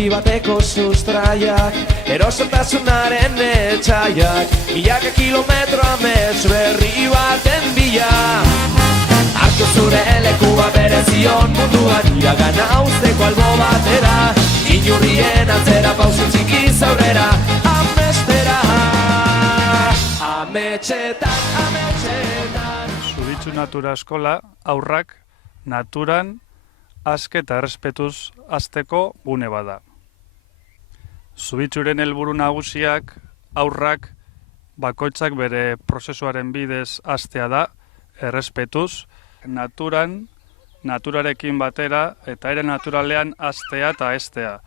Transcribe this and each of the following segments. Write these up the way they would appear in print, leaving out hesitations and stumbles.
txiki bateko sustraiak, erosotasunaren etxaiak, milaka kilometro amets berri baten bila. Hartu zure lekua berezion munduan, iragana usteko albo batera, inurrien atzera pausu txiki zaurera, amestera. Ametxetan, ametxetan. Zubitzu Natura Eskola haurrak naturan aske eta errespetuz hazteko gune bada. Zubitzuren helburu nagusiak haurrak bakoitzak bere prozesuaren bidez haztea da, errespetuz, naturan, naturarekin batera eta ere naturalean haztea eta heztea.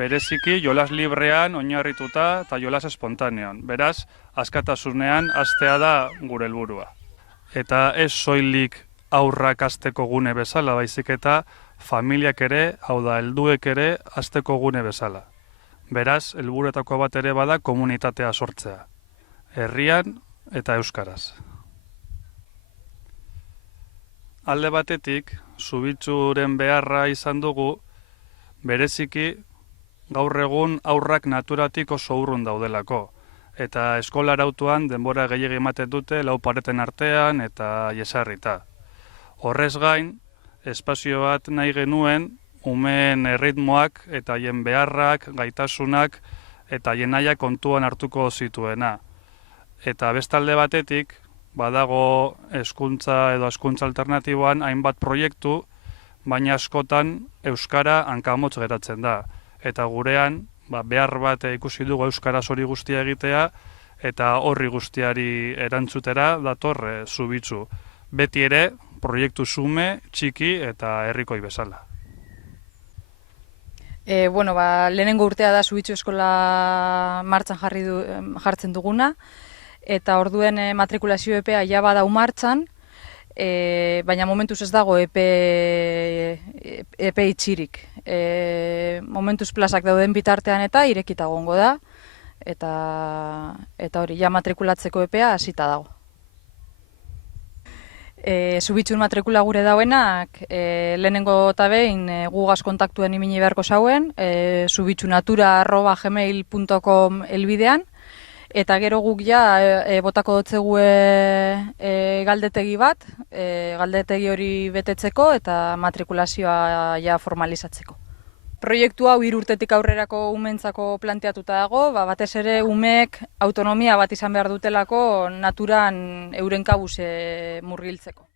Bereziki jolas librean oinarrituta eta jolas espontanean. Beraz, askatasunean haztea da gure helburua. Eta ez soilik haurrak hazteko gune bezala, baizik eta familiak ere, hau da, helduek ere hazteko gune bezala. Beraz, helburuetako bat ere bada komunitatea sortzea. Herrian eta euskaraz. Alde batetik, Zubitzuren beharra izan dugu, bereziki gaur egun haurrak naturatik oso urrun daudelako. Eta eskola arautuan denbora gehiegi ematen dute lau pareten artean eta jesarrita. Horrez gain, espazio bat nahi genuen, umeen erritmoak eta haien beharrak, gaitasunak eta haien nahiak kontuan hartuko zituena. Eta bestalde batetik, badago hezkuntza edo hezkuntza alternatiboan hainbat proiektu, baina askotan euskara hankamotz geratzen da. Eta gurean, behar bat ikusi dugu euskaraz hori guztia egitea, eta horri guztiari erantzutera dator Zubitzu. Beti ere, proiektu xume, txiki eta herrikoi bezala. Lehenengo urtea da Zubitzu Eskola martxan jartzen duguna, eta orduen matrikulazio epea ja badau martxan, baina momentuz ez dago epe itxirik. Momentuz plazak dauden bitartean eta irekita egongo da, eta hori, ja matrikulatzeko epea hasita dago. Zubitzun matrikula gure dauenak, lehenengo eta behin gugaz kontaktuen imini beharko zauen, zubitzunatura@gmail.com elbidean, eta gero guk ja botako dotzegue galdetegi bat, galdetegi hori betetzeko eta matrikulazioa ja formalizatzeko. Proiektu hau 3 urtetik aurrerako umeentzako planteatuta dago, batez ere umeek autonomia bat izan behar dutelako naturan euren kabuz murgiltzeko.